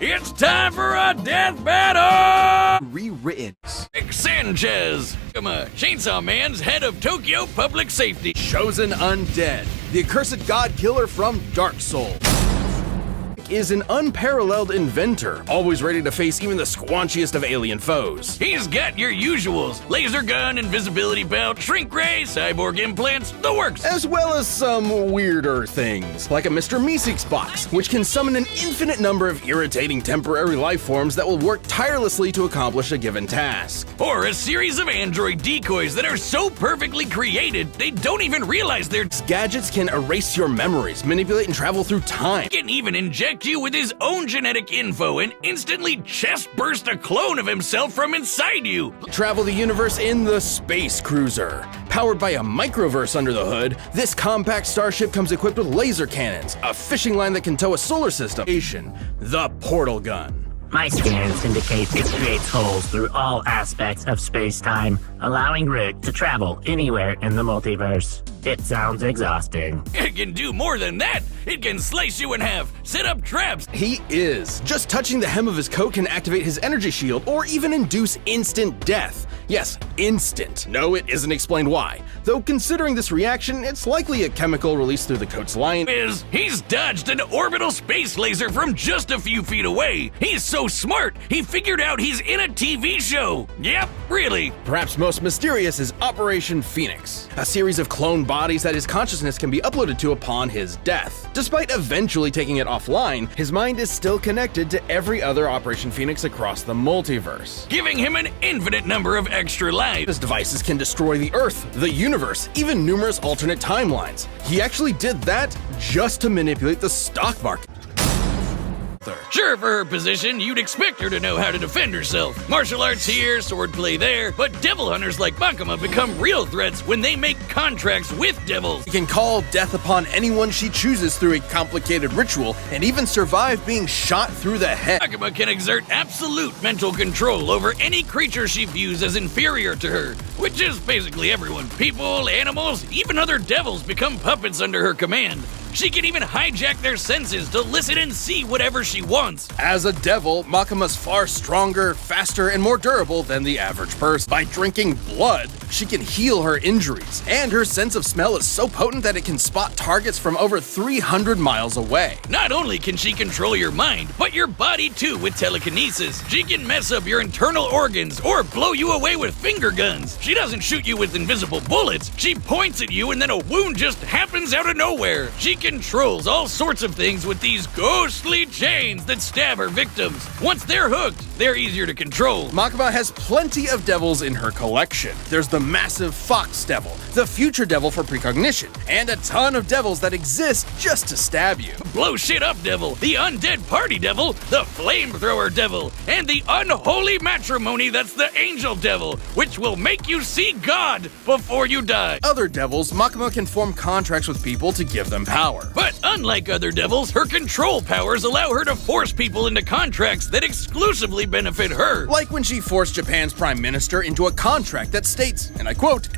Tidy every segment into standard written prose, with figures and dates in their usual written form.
It's time for a death battle! Rewritten. Rick Sanchez, Chainsaw Man's head of Tokyo Public Safety. Chosen Undead, the accursed god killer from Dark Souls. Is an unparalleled inventor, always ready to face even the squanchiest of alien foes. He's got your usuals: laser gun, invisibility belt, shrink ray, cyborg implants, the works. As well as some weirder things, like a Mr. Meeseeks box, which can summon an infinite number of irritating temporary life forms that will work tirelessly to accomplish a given task. Or a series of android decoys that are so perfectly created, they don't even realize they're... Gadgets can erase your memories, manipulate and travel through time. He can even inject you with his own genetic info and instantly chest burst a clone of himself from inside you. Travel the universe in the Space Cruiser. Powered by a microverse under the hood, this compact starship comes equipped with laser cannons, a fishing line that can tow a solar system, the portal gun. My scans indicate it creates holes through all aspects of space-time, allowing Rick to travel anywhere in the multiverse. It sounds exhausting. It can do more than that. It can slice you in half, set up traps. He is. Just touching the hem of his coat can activate his energy shield or even induce instant death. Yes, instant. No, it isn't explained why. Though considering this reaction, it's likely a chemical released through the coat's line. He's dodged an orbital space laser from just a few feet away. He's so smart, he figured out he's in a TV show. Yep, really. Perhaps most mysterious is Operation Phoenix, a series of clone bodies that his consciousness can be uploaded to upon his death. Despite eventually taking it offline, his mind is still connected to every other Operation Phoenix across the multiverse, giving him an infinite number of extra lives. His devices can destroy the Earth, the universe, even numerous alternate timelines. He actually did that just to manipulate the stock market. Sure, for her position, you'd expect her to know how to defend herself. Martial arts here, swordplay there, but devil hunters like Makima become real threats when they make contracts with devils. She can call death upon anyone she chooses through a complicated ritual and even survive being shot through the head. Makima can exert absolute mental control over any creature she views as inferior to her, which is basically everyone. People, animals, even other devils become puppets under her command. She can even hijack their senses to listen and see whatever she wants. As a devil, Makima's far stronger, faster, and more durable than the average person. By drinking blood, she can heal her injuries, and her sense of smell is so potent that it can spot targets from over 300 miles away. Not only can she control your mind, but your body too with telekinesis. She can mess up your internal organs or blow you away with finger guns. She doesn't shoot you with invisible bullets. She points at you and then a wound just happens out of nowhere. She controls all sorts of things with these ghostly chains that stab her victims. Once they're hooked, they're easier to control. Makima has plenty of devils in her collection. There's the massive Fox Devil, the Future Devil for precognition, and a ton of devils that exist just to stab you. Blow shit up devil, the undead party devil, the flamethrower devil, and the unholy matrimony that's the angel devil, which will make you see God before you die. Other devils, Makima can form contracts with people to give them power. But unlike other devils, her control powers allow her to force people into contracts that exclusively benefit her. Like when she forced Japan's prime minister into a contract that states, and I quote,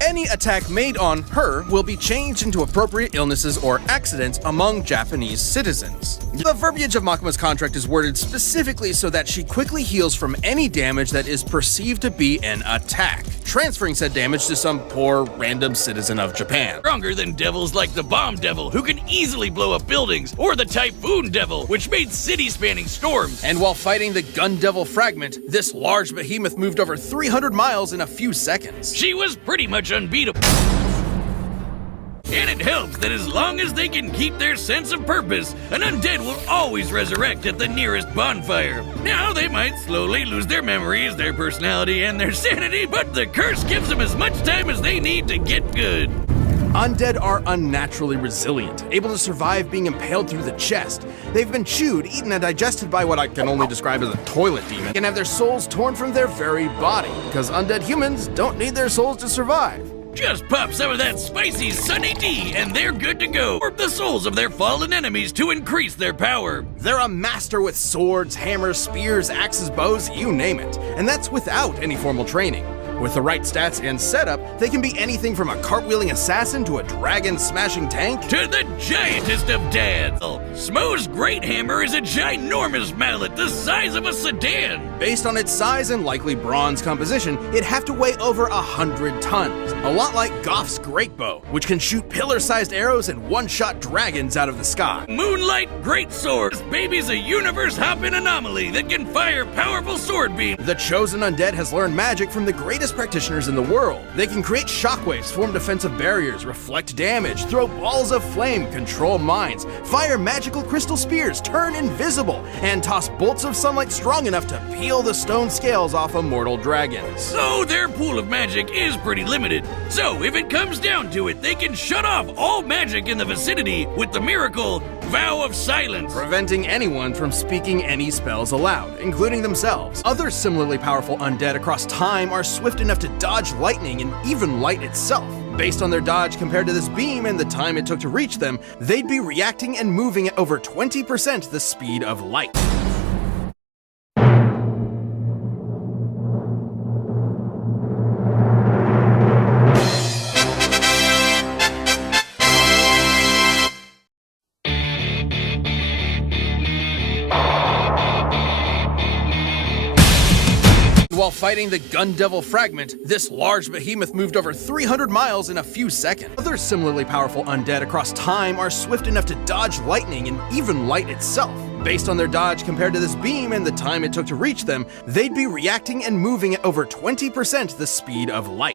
any attack made on her will be changed into appropriate illnesses or accidents among Japanese citizens. The verbiage of Makima's contract is worded specifically so that she quickly heals from any damage that is perceived to be an attack, transferring said damage to some poor random citizen of Japan. Stronger than devils like the Bomb Devil, who can easily blow up buildings, or the Typhoon Devil, which made city-spanning storms. And while fighting the Gun Devil Fragment, this large behemoth moved over 300 miles in a few seconds. She was pretty much unbeatable. And it helps that as long as they can keep their sense of purpose, an undead will always resurrect at the nearest bonfire. Now, they might slowly lose their memories, their personality, and their sanity, but the curse gives them as much time as they need to get good. Undead are unnaturally resilient, able to survive being impaled through the chest. They've been chewed, eaten, and digested by what I can only describe as a toilet demon, and have their souls torn from their very body, because undead humans don't need their souls to survive. Just pop some of that spicy Sunny D and they're good to go. Warp the souls of their fallen enemies to increase their power. They're a master with swords, hammers, spears, axes, bows, you name it. And that's without any formal training. With the right stats and setup, they can be anything from a cartwheeling assassin to a dragon-smashing tank. To the giantest of dads. Smo's Great Hammer is a ginormous mallet the size of a sedan. Based on its size and likely bronze composition, it'd have to weigh over 100 tons. A lot like Goff's Great Bow, which can shoot pillar-sized arrows and one-shot dragons out of the sky. Moonlight Great Sword. This baby's a universe-hopping anomaly that can fire powerful sword beams. The chosen undead has learned magic from the greatest practitioners in the world. They can create shockwaves, form defensive barriers, reflect damage, throw balls of flame, control minds, fire magical crystal spears, turn invisible, and toss bolts of sunlight strong enough to peel the stone scales off of mortal dragons. So their pool of magic is pretty limited. So if it comes down to it, they can shut off all magic in the vicinity with the miracle Vow of Silence, preventing anyone from speaking any spells aloud, including themselves. Other similarly powerful undead across time are swift enough to dodge lightning and even light itself. Based on their dodge compared to this beam and the time it took to reach them, they'd be reacting and moving at over 20% the speed of light. While fighting the Gun Devil Fragment, this large behemoth moved over 300 miles in a few seconds. Other similarly powerful undead across time are swift enough to dodge lightning and even light itself. Based on their dodge compared to this beam and the time it took to reach them, they'd be reacting and moving at over 20% the speed of light.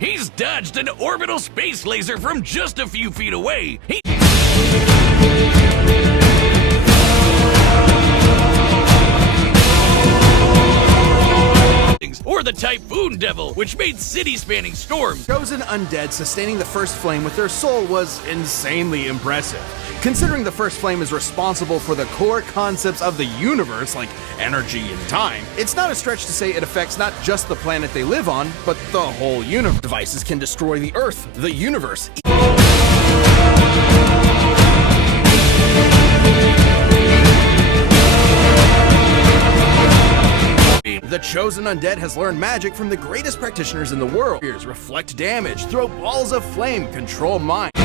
He's dodged an orbital space laser from just a few feet away. Or the Typhoon Devil, which made city-spanning storms. Chosen undead sustaining the first flame with their soul was insanely impressive. Considering the first flame is responsible for the core concepts of the universe, like energy and time, it's not a stretch to say it affects not just the planet they live on, but the whole universe. Devices can destroy the Earth, the universe. The chosen undead has learned magic from the greatest practitioners in the world. Reflect damage, throw balls of flame, control minds.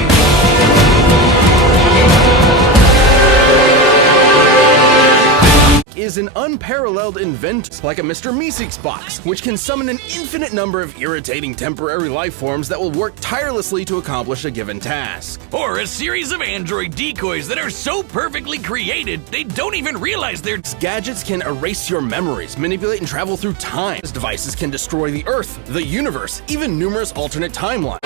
Is an unparalleled inventor, like a Mr. Meeseeks box, which can summon an infinite number of irritating temporary life forms that will work tirelessly to accomplish a given task. Or a series of android decoys that are so perfectly created, they don't even realize they're... Gadgets can erase your memories, manipulate and travel through time. Devices can destroy the Earth, the universe, even numerous alternate timelines.